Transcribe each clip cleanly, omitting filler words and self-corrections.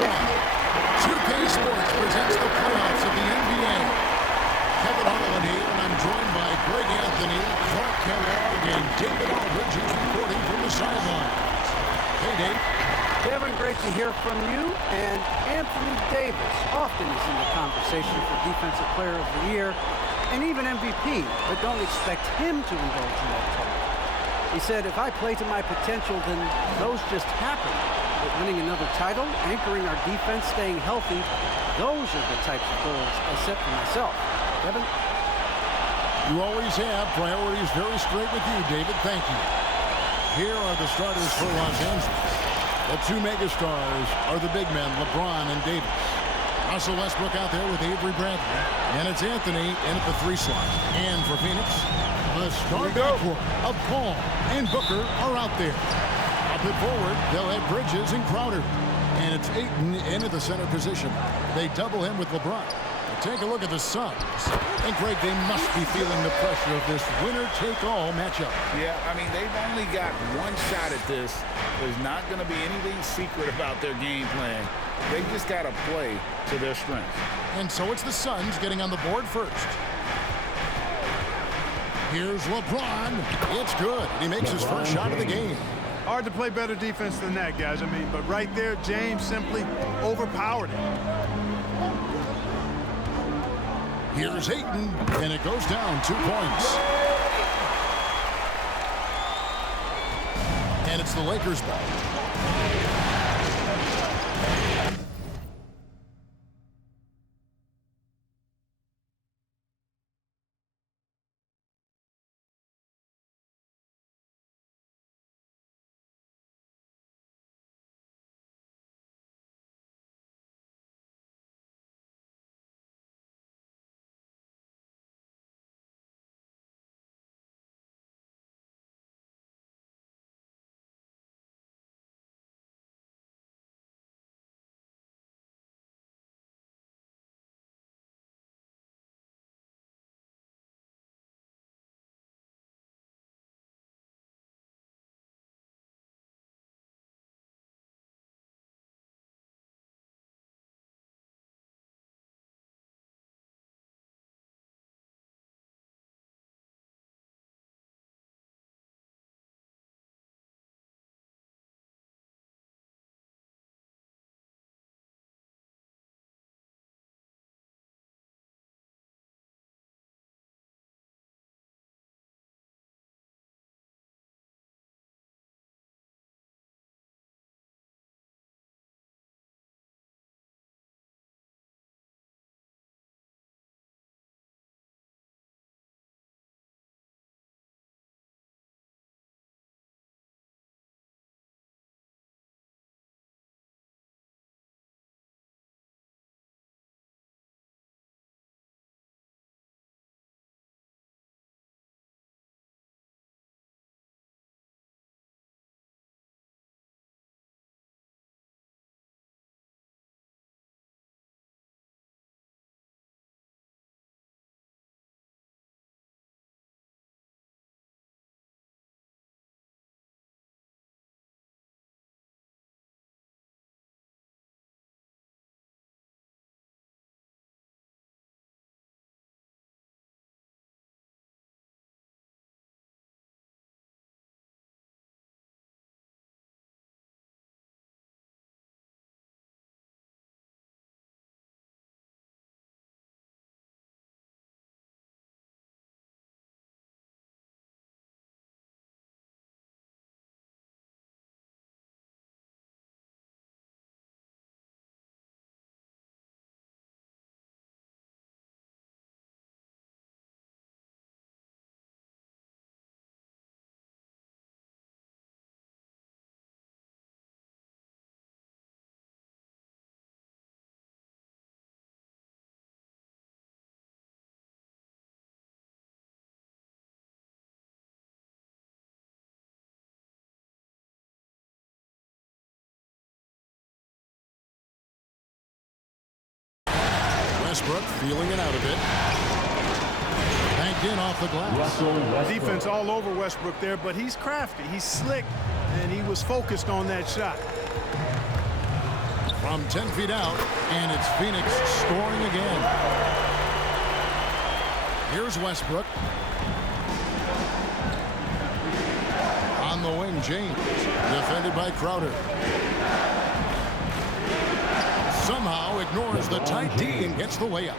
one. 2K Sports presents the playoffs of the NBA. Kevin Harlan here, and I'm joined by Greg Anthony, Clark Kellogg, and David Aldridge, who's reporting from the sideline. Hey, Dave. Kevin, great to hear from you. And Anthony Davis often is in the conversation for Defensive Player of the Year and even MVP, but don't expect him to indulge in that talk. He said, if I play to my potential, then those just happen. But winning another title, anchoring our defense, staying healthy, those are the types of goals I set for myself. Kevin? You always have priorities very straight with you, David. Thank you. Here are the starters for Los Angeles. The two megastars are the big men, LeBron and Davis. Russell Westbrook out there with Avery Bradley. And it's Anthony in at the 3 slot. And for Phoenix, the star backcourt of Paul and Booker are out there. Up and forward, they'll have Bridges and Crowder. And it's Ayton in at the center position. They double him with LeBron. Take a look at the Suns. And, Greg, they must be feeling the pressure of this winner-take-all matchup. Yeah, I mean, they've only got one shot at this. There's not going to be anything secret about their game plan. They just got to play to their strengths. And so it's the Suns getting on the board first. Here's LeBron. It's good. He makes his first shot of the game. Hard to play better defense than that, guys. I mean, but right there, James simply overpowered him. Here's Ayton, and it goes down 2 points. And it's the Lakers' ball. Westbrook feeling it out a bit. Banked in off the glass. Defense all over Westbrook there, but he's crafty. He's slick, and he was focused on that shot. from 10 feet out, and it's Phoenix scoring again. Here's Westbrook. On the wing, James, defended by Crowder. Somehow ignores the tight D and gets the layup.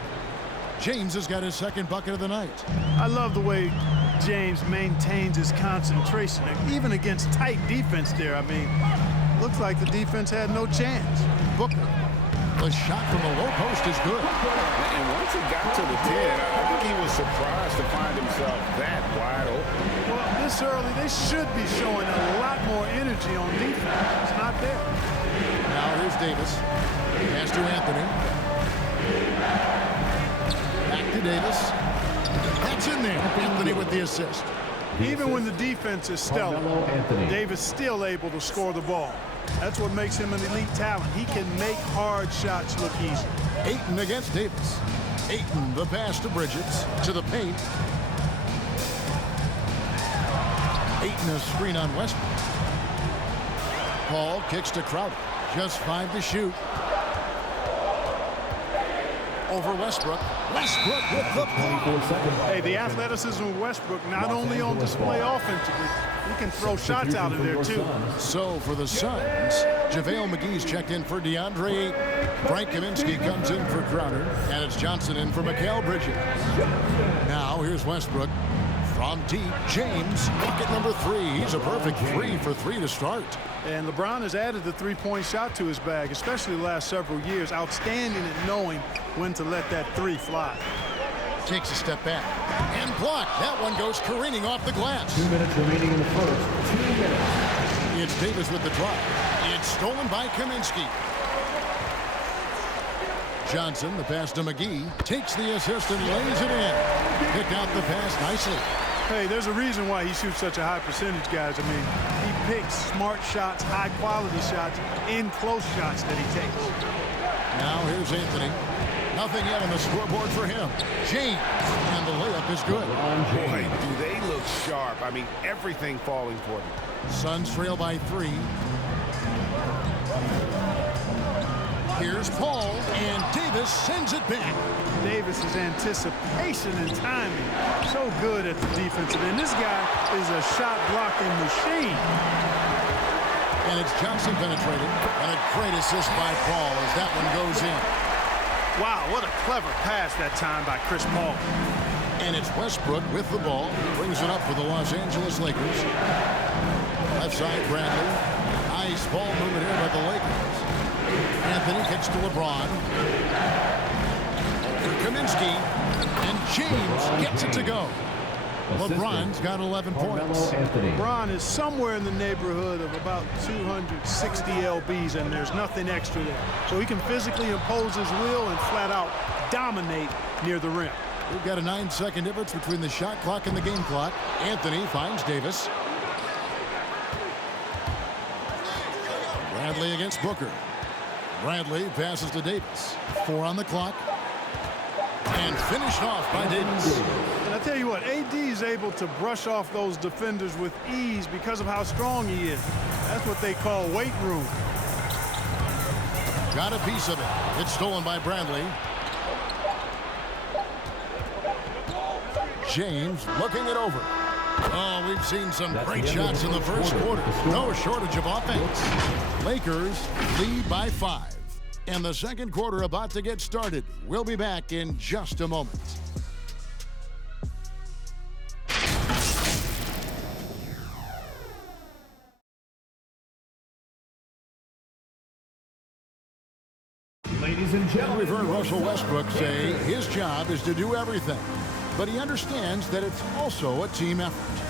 James has got his second bucket of the night. I love the way James maintains his concentration, even against tight defense there. I mean, looks like the defense had no chance. Booker, the shot from the low post is good. And once he got to the 10, I think he was surprised to find himself that wide open. Well, this early, they should be showing a lot more energy on defense. It's not there. Now here's Davis. Pass to Anthony. Back to Davis. That's in there. Anthony with the assist. Even when the defense is stellar, Davis still able to score the ball. That's what makes him an elite talent. He can make hard shots look easy. Ayton against Davis. Ayton, the pass to Bridges, to the paint. Ayton, a screen on Westbrook. Paul kicks to Crowder. Just 5 to shoot. Over Westbrook. Westbrook with the block. Hey, the athleticism of Westbrook not only on display offensively, he can throw shots out of there too. So for the Suns, JaVale McGee's checked in for DeAndre Ayton. Frank Kaminsky comes in for Crowder, and it's Johnson in for Mikal Bridges. Now here's Westbrook from deep. James, bucket number 3. He's a perfect 3 for 3 to start. And LeBron has added the three-point shot to his bag, especially the last several years. Outstanding at knowing when to let that 3 fly. Takes a step back and blocked. That one goes careening off the glass. 2 minutes remaining in the first. 2 minutes. It's Davis with the drive. It's stolen by Kaminsky. Johnson, the pass to McGee, takes the assist and lays it in. Picked out the pass nicely. Hey, there's a reason why he shoots such a high percentage, guys. I mean, he picks smart shots, high-quality shots, in close shots that he takes. Now here's Anthony. Nothing yet on the scoreboard for him. James, and the layup is good. Boy, do they look sharp. I mean, everything falling for them. Suns trail by 3. Here's Paul, and Davis sends it back. Davis's anticipation and timing, so good at the defensive end. This guy is a shot-blocking machine. And it's Johnson penetrating, and a great assist by Paul as that one goes in. Wow, what a clever pass that time by Chris Paul. And it's Westbrook with the ball. Brings it up for the Los Angeles Lakers. Left side, Bradley. Nice ball movement here by the Lakers. Anthony kicks to LeBron. For Kaminsky. And James gets it to go. LeBron's got 11 points. LeBron is somewhere in the neighborhood of about 260 lbs, and there's nothing extra there. So he can physically impose his will and flat out dominate near the rim. We've got a 9-second difference between the shot clock and the game clock. Anthony finds Davis. Bradley against Booker. Bradley passes to Davis. 4 on the clock. And finished off by Davis. And I tell you what, AD is able to brush off those defenders with ease because of how strong he is. That's what they call weight room. Got a piece of it. It's stolen by Bradley. James looking it over. Oh, we've seen some great shots in the first quarter. No shortage of offense. Lakers lead by 5. And the second quarter about to get started. We'll be back in just a moment. Ladies and gentlemen, We've heard Russell Westbrook say his job is to do everything. But he understands that it's also a team effort.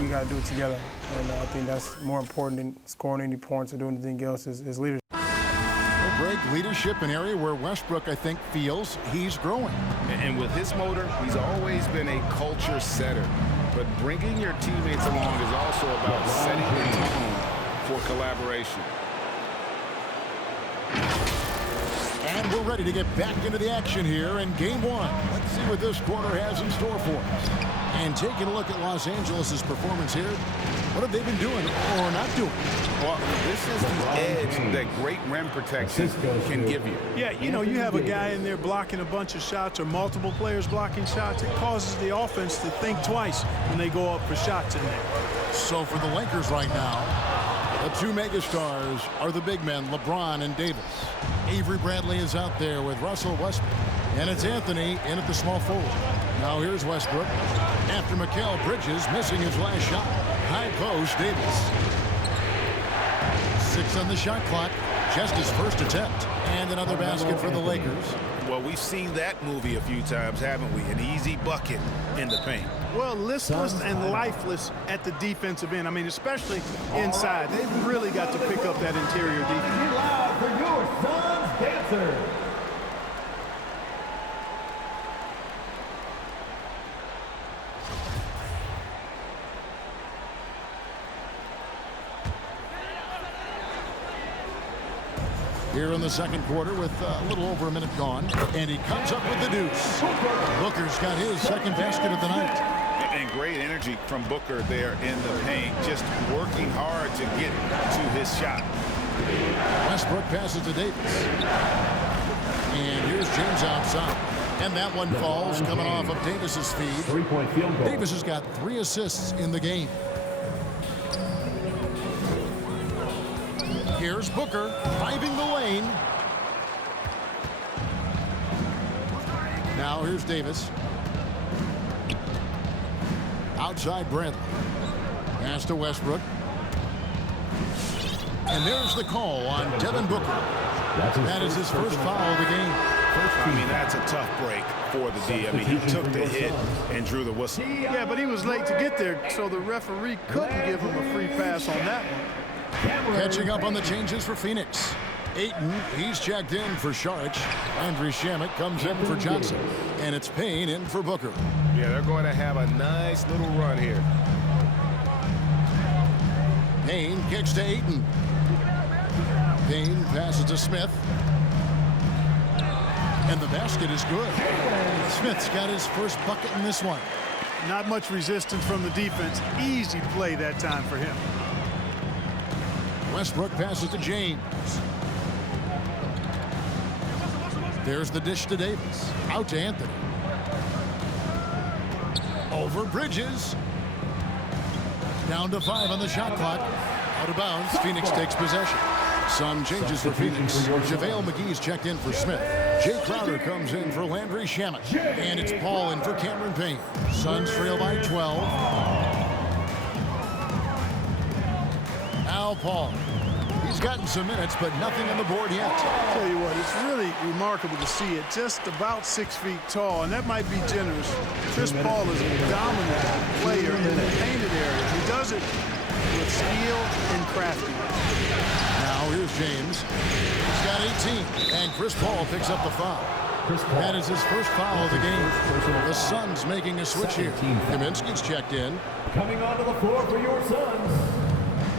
We got to do it together. And I think that's more important than scoring any points or doing anything else is leadership. Greg, leadership, an area where Westbrook, I think, feels he's growing. And with his motor, he's always been a culture setter. But bringing your teammates along is also about setting the tone for collaboration. And we're ready to get back into the action here in game one. Let's see what this quarter has in store for us. And taking a look at Los Angeles' performance here, what have they been doing or not doing? Well, this is the edge that great rim protection can give you. Yeah, you know, you have a guy in there blocking a bunch of shots or multiple players blocking shots. It causes the offense to think twice when they go up for shots in there. So for the Lakers right now, the two megastars are the big men, LeBron and Davis. Avery Bradley is out there with Russell Westbrook. And it's Anthony in at the small forward. Now here's Westbrook. After Mikal Bridges missing his last shot. High post, Davis. 6 on the shot clock. Just his first attempt. And another basket for the Lakers. Well, we've seen that movie a few times, haven't we? An easy bucket in the paint. Well, listless and lifeless at the defensive end. I mean, especially inside. They've really got to pick up that interior defense. Loud for your Suns dancer. Here in the second quarter with a little over a minute gone. And he comes up with the deuce. Booker's got his second basket of the night. And great energy from Booker there in the paint. Just working hard to get to his shot. Westbrook passes to Davis. And here's James outside. And that one falls coming off of Davis's feed. 3-point field goal. Davis has got 3 assists in the game. Here's Booker driving the lane. Now here's Davis. Outside Bradley. Pass to Westbrook. And there's the call on Devin Booker. That is his first foul of the game. I mean, that's a tough break for the D. I mean, he took the hit and drew the whistle. Yeah, but he was late to get there, so the referee couldn't give him a free pass on that one. Catching up on the changes for Phoenix. Ayton, he's checked in for Saric. Landry Shamet comes in for Johnson. And it's Payne in for Booker. Yeah, they're going to have a nice little run here. Payne kicks to Ayton. Payne passes to Smith. And the basket is good. Smith's got his first bucket in this one. Not much resistance from the defense. Easy play that time for him. Westbrook passes to James. There's the dish to Davis. Out to Anthony. Over Bridges. Down to 5 on the shot clock. Out of bounds. Phoenix takes possession. Sun changes for Phoenix. JaVale McGee's checked in for Smith. Jay Crowder comes in for Landry Shamet. And it's Paul in for Cameron Payne. Suns trail by 12. Al Paul. He's gotten some minutes, but nothing on the board yet. I'll tell you what, it's really remarkable to see it. Just about 6 feet tall, and that might be generous. Chris Paul is a dominant player in the painted area. He does it with skill and craftiness. Now here's James. He's got 18, and Chris Paul picks up the foul. That is his first foul of the game. The Suns making a switch here. Kaminsky's checked in. Coming onto the floor for your Suns.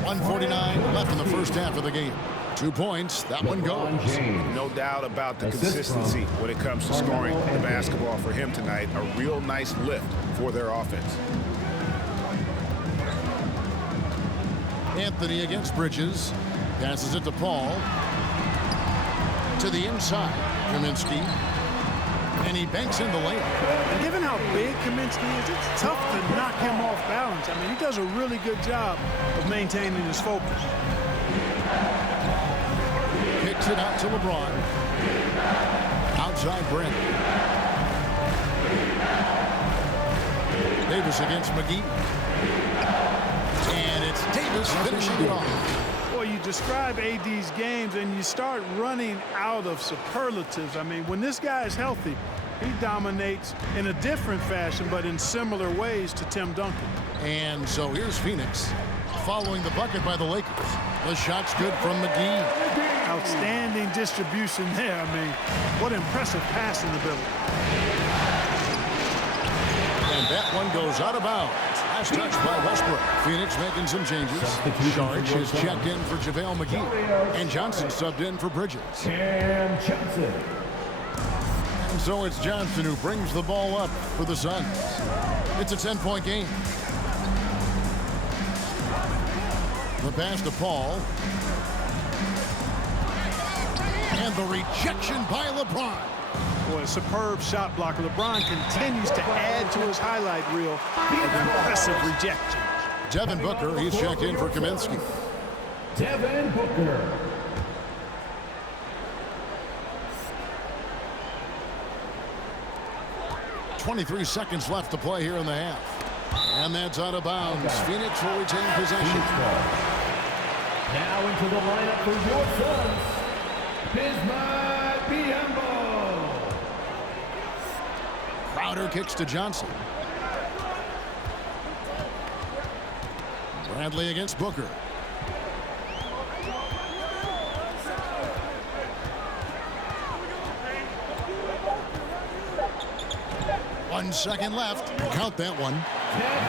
1:49 left in the first half of the game. 2 points. That one goes. No doubt about the consistency when it comes to scoring the basketball for him tonight. A real nice lift for their offense. Anthony against Bridges. Passes it to Paul. To the inside. Kaminsky. And he banks in the layup. And given how big Kaminsky is, it's tough to knock him off balance. I mean, he does a really good job of maintaining his focus. Kicks it out to LeBron. Outside Brent. Davis against McGee. And it's Davis finishing it off. Boy, you describe AD's games and you start running out of superlatives. I mean, when this guy is healthy, he dominates in a different fashion, but in similar ways to Tim Duncan. And so here's Phoenix following the bucket by the Lakers. The shot's good from McGee. Outstanding distribution there. I mean, what impressive passing ability. And that one goes out of bounds. Last touch by Westbrook. Phoenix making some changes. Saric is checked in for JaVale McGee. And Johnson subbed in for Bridges. Cam Johnson. And so it's Johnson who brings the ball up for the Suns. It's a 10-point game. The pass to Paul. And the rejection by LeBron. Boy, a superb shot blocker. LeBron continues to add to his highlight reel of impressive rejections. Devin Booker, he's checked in for Kaminsky. Devin Booker. .23 seconds left to play here in the half. And that's out of bounds. Phoenix will retain possession. Now into the lineup for your Suns, Bismack Biyombo. Crowder kicks to Johnson. Bradley against Booker. One second left. Count that one.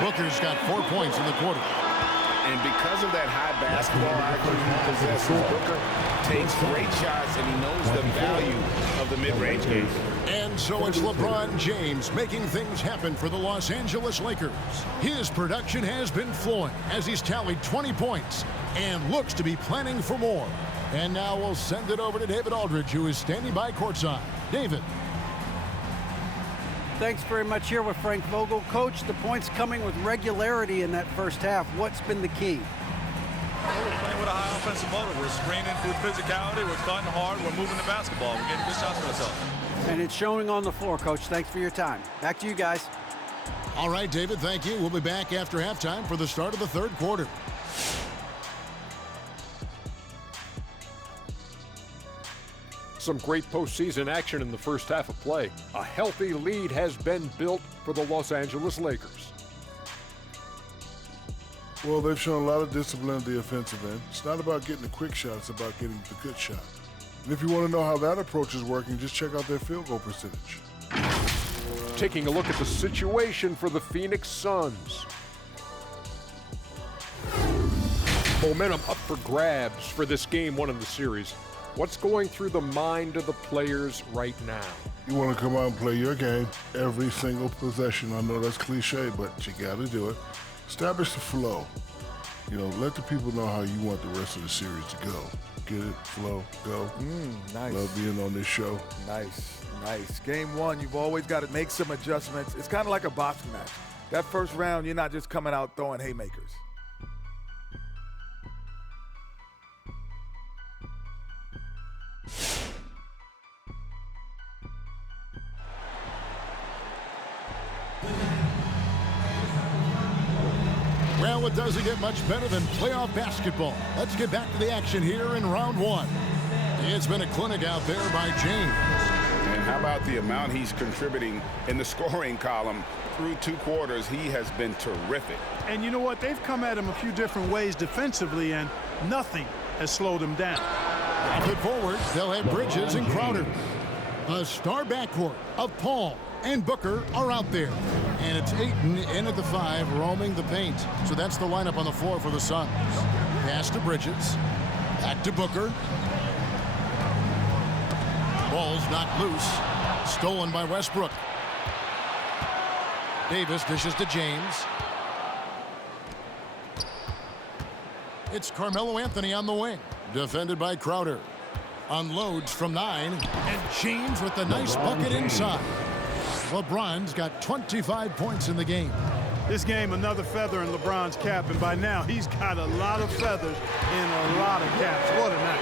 Booker's got 4 points in the quarter. And because of that high basketball IQ he possesses, Booker takes great shots, and he knows the value of the mid-range game. And so it's LeBron James making things happen for the Los Angeles Lakers. His production has been flowing as he's tallied 20 points and looks to be planning for more. And now we'll send it over to David Aldridge, who is standing by courtside. David. Thanks very much. Here with Frank Vogel. Coach, the points coming with regularity in that first half. What's been the key? We're playing with a high offensive motor. We're screening through physicality. We're cutting hard. We're moving the basketball. We're getting good shots for ourselves. And it's showing on the floor, Coach. Thanks for your time. Back to you guys. All right, David, thank you. We'll be back after halftime for the start of the third quarter. Some great postseason action in the first half of play. A healthy lead has been built for the Los Angeles Lakers. Well, they've shown a lot of discipline at the offensive end. It's not about getting the quick shot, it's about getting the good shot. And if you want to know how that approach is working, just check out their field goal percentage. Taking a look at the situation for the Phoenix Suns. Momentum up for grabs for this game one in the series. What's going through the mind of the players right now? You want to come out and play your game every single possession. I know that's cliche, but you got to do it. Establish the flow. You know, let the people know how you want the rest of the series to go. Get it, flow, go. Nice. Love being on this show. Nice, nice. Game one, you've always got to make some adjustments. It's kind of like a boxing match. That first round, you're not just coming out throwing haymakers. Well, it doesn't get much better than playoff basketball. Let's get back to the action here in round one. It's been a clinic out there by James. And how about the amount he's contributing in the scoring column through 2 quarters? He has been terrific. And you know what? They've come at him a few different ways defensively, and nothing has slowed him down. Off it forward, they'll have Bridges and Crowder. A star backcourt of Paul and Booker are out there. And it's Ayton in at the 5, roaming the paint. So that's the lineup on the floor for the Suns. Pass to Bridges. Back to Booker. Ball's knocked loose. Stolen by Westbrook. Davis dishes to James. It's Carmelo Anthony on the wing. Defended by Crowder. Unloads from 9. And James with the nice bucket inside. LeBron's got 25 points in the game. This game, another feather in LeBron's cap, and by now he's got a lot of feathers in a lot of caps. What a night.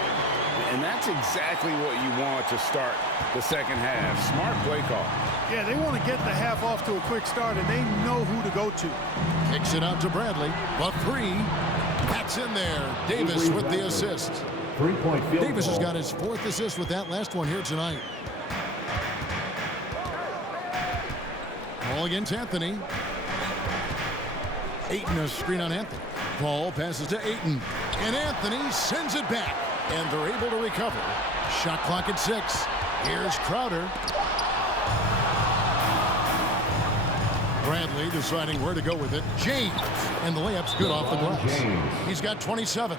And that's exactly what you want to start the second half. Smart play call. Yeah, they want to get the half off to a quick start, and they know who to go to. Kicks it out to Bradley. A 3. That's in there. Davis with the assist. 3-point field Davis has goal. got his 4th assist with that last one here tonight. Ball against Anthony. Ayton, a screen on Anthony. Ball passes to Ayton. And Anthony sends it back. And they're able to recover. Shot clock at 6. Here's Crowder. Bradley deciding where to go with it. James, and the layup's good off the glass. He's got 27.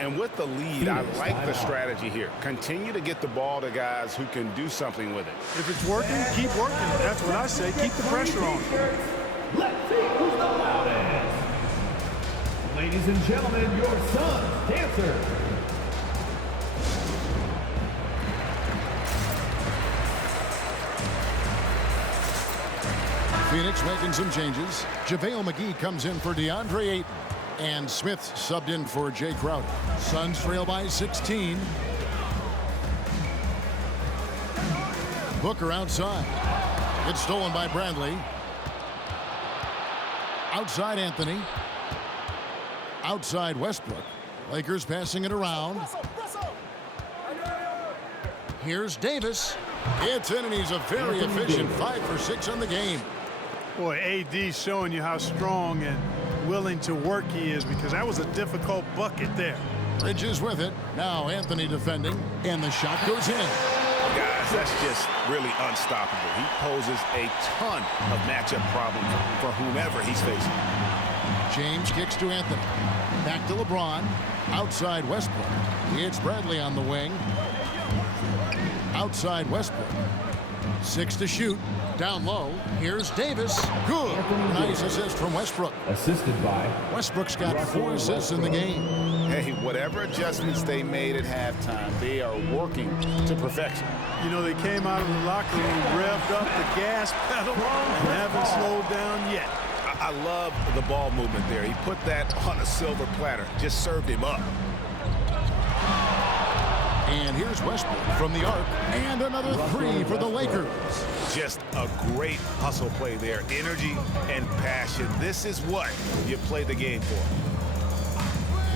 And with the lead, I like the strategy here. Continue to get the ball to guys who can do something with it. If it's working, keep working. That's what I say. Keep the pressure on. Let's see who's the loudest. Ladies and gentlemen, your son's dancer. Phoenix making some changes. JaVale McGee comes in for DeAndre Ayton. And Smith subbed in for Jay Crowder. Suns trail by 16. Booker outside. It's stolen by Bradley. Outside Anthony. Outside Westbrook. Lakers passing it around. Here's Davis. It's in, and he's a very efficient 5 for 6 on the game. Boy, AD showing you how strong and willing to work he is, because that was a difficult bucket there. Bridges with it. Now Anthony defending, and the shot goes in. Guys, that's just really unstoppable. He poses a ton of matchup problems for whomever he's facing. James kicks to Anthony. Back to LeBron. Outside Westbrook. It's Bradley on the wing. Outside Westbrook. 6 to shoot. Down low. Here's Davis. Good. Nice assist from Westbrook. Assisted by Westbrook's got 4 assists in the game. Hey, whatever adjustments they made at halftime, they are working to perfection. You know, they came out of the locker room, revved up the gas pedal, and haven't slowed down yet. I love the ball movement there. He put that on a silver platter. Just served him up. And here's Westbrook from the arc. And another 3 for the Lakers. Just a great hustle play there. Energy and passion. This is what you play the game for.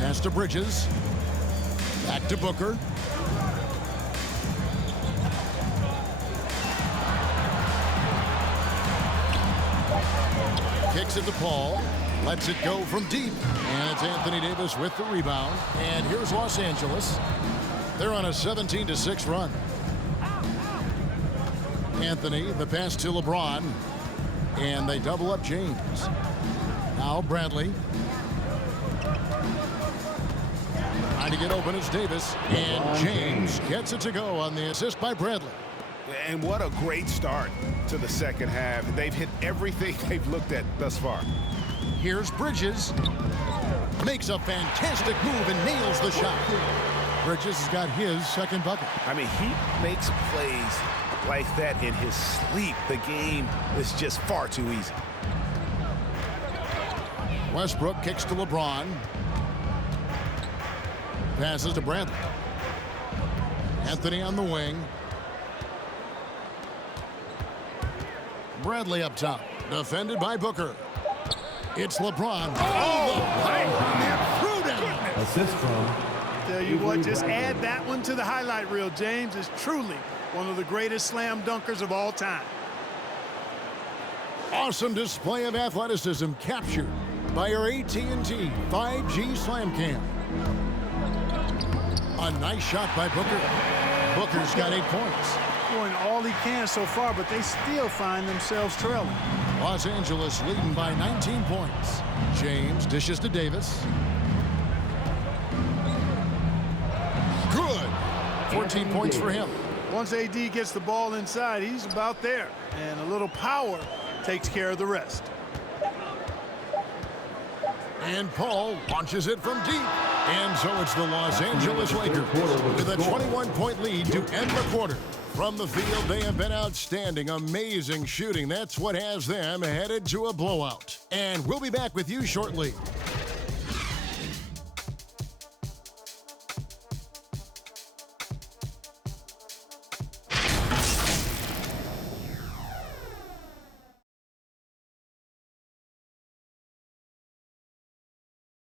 Pass to Bridges. Back to Booker. Kicks it to Paul. Lets it go from deep. And it's Anthony Davis with the rebound. And here's Los Angeles. They're on a 17-6 run. Anthony, the pass to LeBron. And they double up James. Now Bradley. Trying to get open, it's Davis. And James gets it to go on the assist by Bradley. And what a great start to the second half. They've hit everything they've looked at thus far. Here's Bridges. Makes a fantastic move and nails the shot. Bridges has got his second bucket. I mean, he makes plays like that in his sleep. The game is just far too easy. Westbrook kicks to LeBron. Passes to Bradley. Anthony on the wing. Bradley up top. Defended by Booker. It's LeBron. Oh, the pipe. Threw down. Assist from. Tell you what, just add that one to the highlight reel. James is truly one of the greatest slam dunkers of all time. Awesome display of athleticism captured by our AT&T 5G Slam Cam. A nice shot by Booker. Booker's got 8 points. Doing all he can so far, but they still find themselves trailing. Los Angeles leading by 19 points. James dishes to Davis. Good. 14 points for him. Once AD gets the ball inside, he's about there. And a little power takes care of the rest. And Paul launches it from deep. And so it's the Los Angeles Lakers with a 21-point lead to end the quarter. From the field, they have been outstanding, amazing shooting. That's what has them headed to a blowout. And we'll be back with you shortly.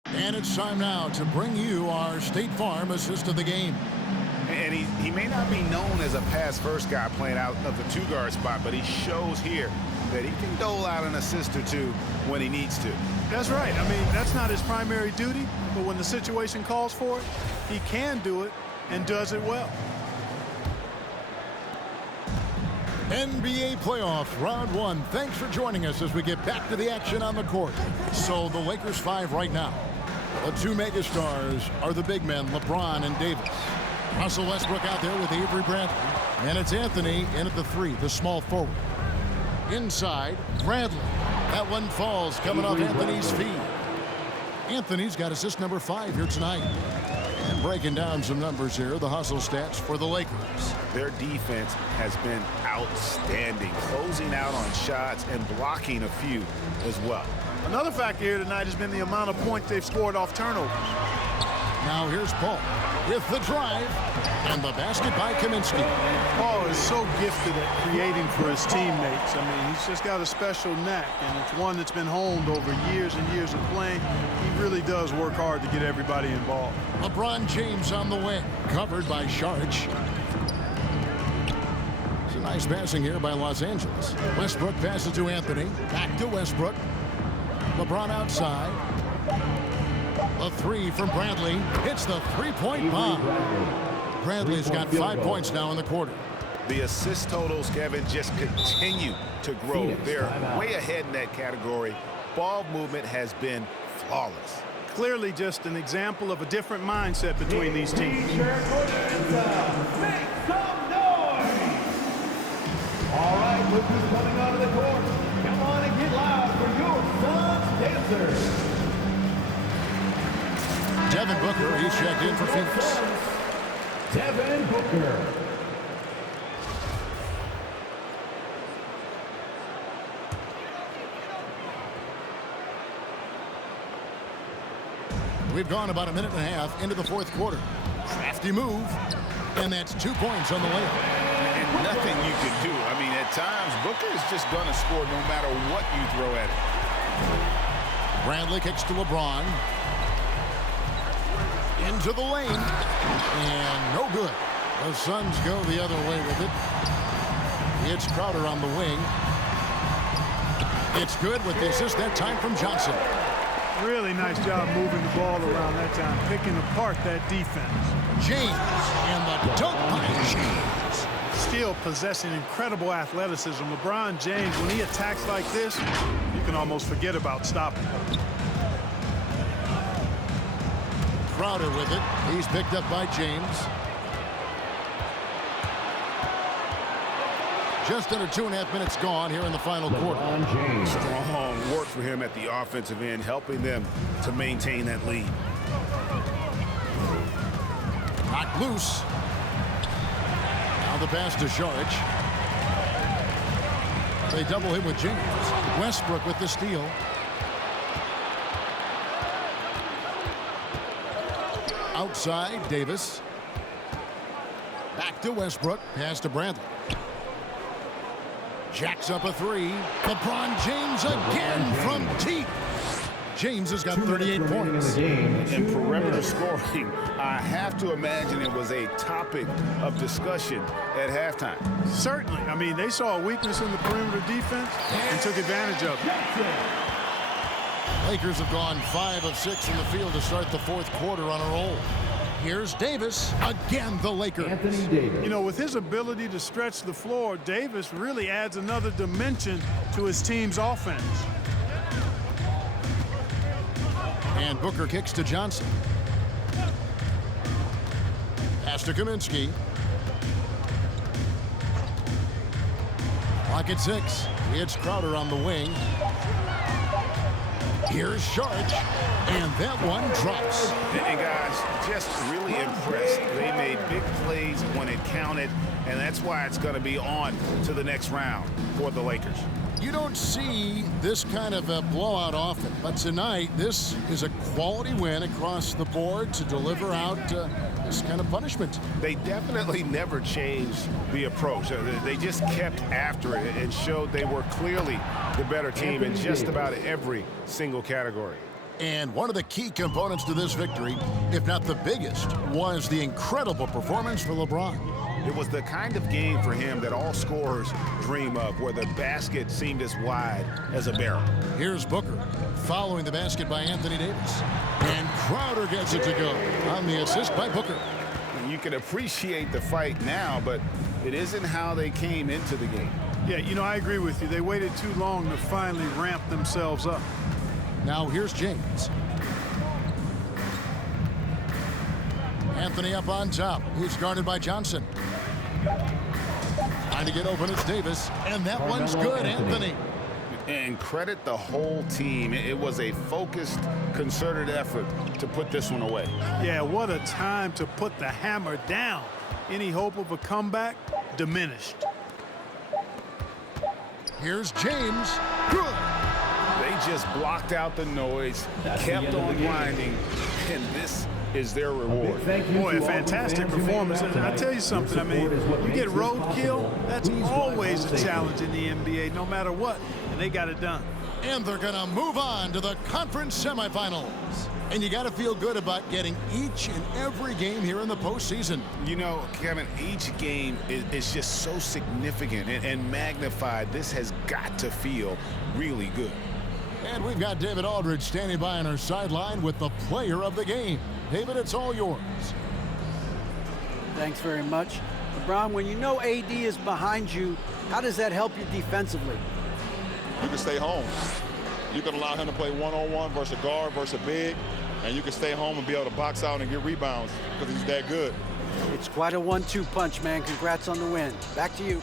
And it's time now to bring you our State Farm assist of the game. And he may not be known as a pass-first guy playing out of the two-guard spot, but he shows here that he can dole out an assist or two when he needs to. That's right. I mean, that's not his primary duty, but when the situation calls for it, he can do it and does it well. NBA playoffs, round one. Thanks for joining us as we get back to the action on the court. So the Lakers 5 right now. The two megastars are the big men, LeBron and Davis. Russell Westbrook out there with Avery Bradley. And it's Anthony in at the 3, the small forward. Inside, Bradley. That one falls coming off Anthony's feet. Anthony's got assist number 5 here tonight. And breaking down some numbers here, the hustle stats for the Lakers. Their defense has been outstanding, closing out on shots and blocking a few as well. Another factor here tonight has been the amount of points they've scored off turnovers. Now here's Paul with the drive and the basket by Kaminsky. Paul is so gifted at creating for his teammates. I mean, he's just got a special knack, and it's one that's been honed over years and years of playing. He really does work hard to get everybody involved. LeBron James on the wing, covered by Saric. It's a nice passing here by Los Angeles. Westbrook passes to Anthony. Back to Westbrook. LeBron outside. A 3 from Bradley. Hits the three-point bomb. Bradley's got 5 points now in the quarter. The assist totals, Kevin, just continue to grow. They're way ahead in that category. Ball movement has been flawless. Clearly just an example of a different mindset between these teams. Make some noise! All right, look who's coming onto the court. Come on and get loud for your Suns dancers. Devin Booker, he's checked in for Phoenix. Devin Booker. We've gone about a minute and a half into the fourth quarter. Crafty move, and that's 2 points on the layup. And nothing you can do. I mean, at times, Booker is just going to score no matter what you throw at him. Bradley kicks to LeBron. Into the lane, and no good. The Suns go the other way with it. It's Crowder on the wing. It's good with the assist that time from Johnson. Really nice job moving the ball around that time, picking apart that defense. James, and the dunk by James. Still possessing incredible athleticism. LeBron James, when he attacks like this, you can almost forget about stopping him. Crowder with it. He's picked up by James. Just under 2.5 minutes gone here in the final quarter. Strong work for him at the offensive end, helping them to maintain that lead. Knocked loose. Now the pass to Saric. They double him with James. Westbrook with the steal. Outside, Davis. Back to Westbrook. Pass to Bradley. Jacks up a 3. LeBron James again from deep. James has got 38 points. And perimeter scoring, I have to imagine it was a topic of discussion at halftime. Certainly. I mean, they saw a weakness in the perimeter defense and took advantage of it. Lakers have gone 5 of 6 in the field to start the fourth quarter on a roll. Here's Davis. Again, the Lakers. Anthony Davis. You know, with his ability to stretch the floor, Davis really adds another dimension to his team's offense. And Booker kicks to Johnson. Pass to Kaminsky. Clock at 6. It's Crowder on the wing. Here's Saric, and that one drops. And guys, just really impressed. They made big plays when it counted, and that's why it's going to be on to the next round for the Lakers. You don't see this kind of a blowout often, but tonight this is a quality win across the board to deliver out this kind of punishment. They definitely never changed the approach. They just kept after it and showed they were clearly the better team in just about every single category. And one of the key components to this victory, if not the biggest, was the incredible performance for LeBron. It was the kind of game for him that all scorers dream of, where the basket seemed as wide as a barrel. Here's Booker, following the basket by Anthony Davis. And Crowder gets it to go on the assist by Booker. You can appreciate the fight now, but it isn't how they came into the game. Yeah, you know, I agree with you. They waited too long to finally ramp themselves up. Now here's James. Anthony up on top. He's guarded by Johnson. Trying to get open, it's Davis. And that one's good, Anthony. And credit the whole team. It was a focused, concerted effort to put this one away. Yeah, what a time to put the hammer down. Any hope of a comeback diminished. Here's James. Good. They just blocked out the noise, kept on grinding, and this is their reward. Boy, a fantastic performance. And I tell you something, I mean, you get roadkill, that's always a challenge in the NBA, no matter what, and they got it done. And they're going to move on to the conference semifinals. And you got to feel good about getting each and every game here in the postseason. You know, Kevin, each game is just so significant and magnified. This has got to feel really good. And we've got David Aldridge standing by on our sideline with the player of the game. David, it's all yours. Thanks very much. LeBron, when you know AD is behind you, how does that help you defensively? You can stay home. You can allow him to play one-on-one versus a guard versus a big, and you can stay home and be able to box out and get rebounds because he's that good. It's quite a 1-2 punch, man. Congrats on the win. Back to you.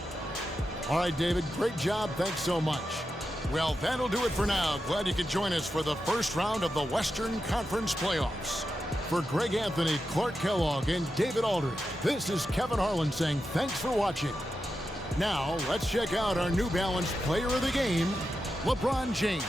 All right, David, great job. Thanks so much. Well, that'll do it for now. Glad you could join us for the first round of the Western Conference Playoffs. For Greg Anthony, Clark Kellogg, and David Aldridge, this is Kevin Harlan saying thanks for watching. Now, let's check out our New Balance player of the game, LeBron James.